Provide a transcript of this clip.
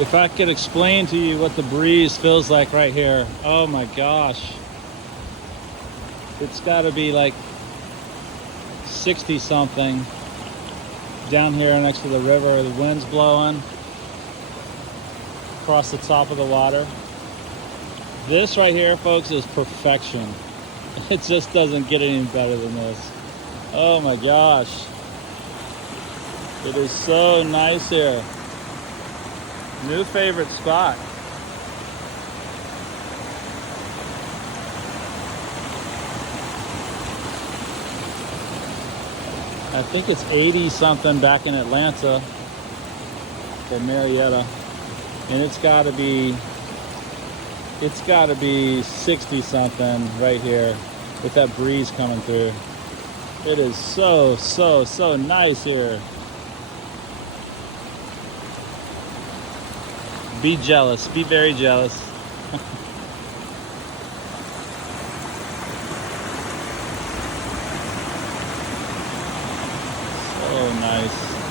If I could explain to you what the breeze feels like right here, oh my gosh. It's gotta be like 60 something down here next to the river. The wind's blowing across the top of the water. This right here, folks, is perfection. It just doesn't get any better than this. Oh my gosh. It is so nice here. New favorite spot. I think it's 80 something back in Atlanta or Marietta. And it's gotta be 60 something right here with that breeze coming through. It is so nice here. Be jealous, be very jealous. So nice.